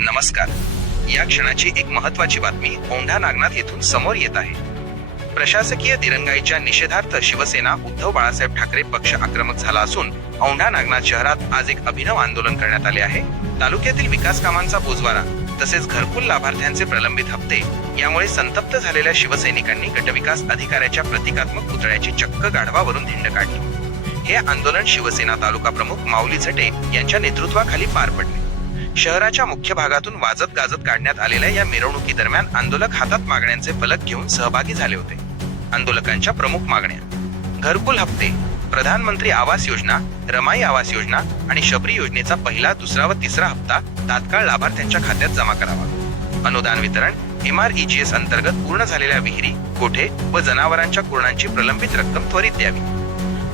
नमस्कार. या क्षणाची एक महत्वाची बातमी औंढा नागनाथ येथून समोर येत आहे. प्रशासकीय दिरंगाईच्या निषेधार्थ शिवसेना उद्धव बाळासाहेब ठाकरे पक्ष आक्रमक झाला असून औंढा नागनाथ शहरात आज एक अभिनव आंदोलन करण्यात आले आहे. तालुक्यातील विकास कामांचा बोजवारा तसेच घरकुल लाभार्थ्यांचे प्रलंबित हप्ते यामुळे संतप्त झालेल्या शिवसैनिकांनी गटविकास अधिकाऱ्याच्या प्रतिकात्मक पुतळ्याची चक्क गाढवावरून धिंड काढली. हे आंदोलन शिवसेना तालुका प्रमुख माऊली झटे यांच्या नेतृत्वाखाली पार पडले. शहराच्या मुख्य भागातून वाजत गाजत काढण्यात आलेल्या या मिरवणुकीदरम्यान आंदोलक हातात मागण्यांचे फलक घेऊन सहभागी झाले होते. आंदोलकांच्या प्रमुख मागण्या. घरकुल हप्ते प्रधानमंत्री आवास योजना रमाई आवास योजना आणि शबरी योजनेचा पहिला दुसरा व तिसरा हप्ता तात्काळ लाभार्थ्यांच्या खात्यात जमा करावा. अनुदान वितरण एमआरईजीएस अंतर्गत पूर्ण झालेल्या विहिरी कोठे व जनावरांच्या कुरणांची प्रलंबित रक्कम त्वरित द्यावी.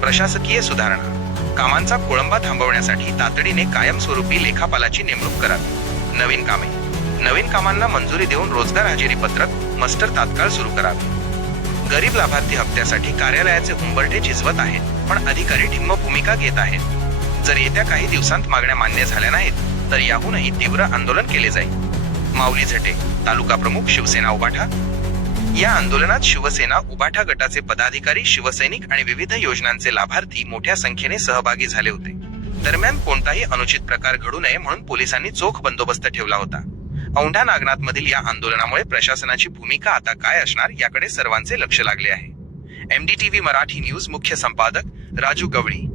प्रशासकीय सुधारणा. कामांचा खोळंबा थांबवण्यासाठी तातडीने कायमस्वरूपी लेखापालाची नेमणूक करावी. नवीन कामे. नवीन कामांना मंजुरी देऊन रोजगार हजेरी पत्रक मस्टर तात्काळ सुरू करावे. गरीब लाभार्थी हप्त्यासाठी कार्यालयाचे उंबरठे झिजवत आहेत पण अधिकारी ढिम्म भूमिका घेत आहेत. जर येत्या काही दिवसांत मागण्या मान्य झाल्या नाहीत तर याहूनही तीव्र आंदोलन केले जाईल. माऊली झटे तालुका प्रमुख शिवसेना उभाठा या आंदोलनात शिवसेना उबाठा गटाचे पदाधिकारी शिवसैनिक आणि विविध योजनांचे लाभार्थी मोठ्या संख्येने सहभागी झाले होते. दरम्यान कोणताही अनुचित प्रकार घडू नये म्हणून पोलिसांनी चोख बंदोबस्त ठेवला होता. औंढा नागनाथ मधील या आंदोलनामुळे प्रशासनाची भूमिका आता काय असणार याकडे सर्वांचे लक्ष लागले आहे. एमडीटीव्ही मराठी न्यूज मुख्य संपादक राजू गवळी.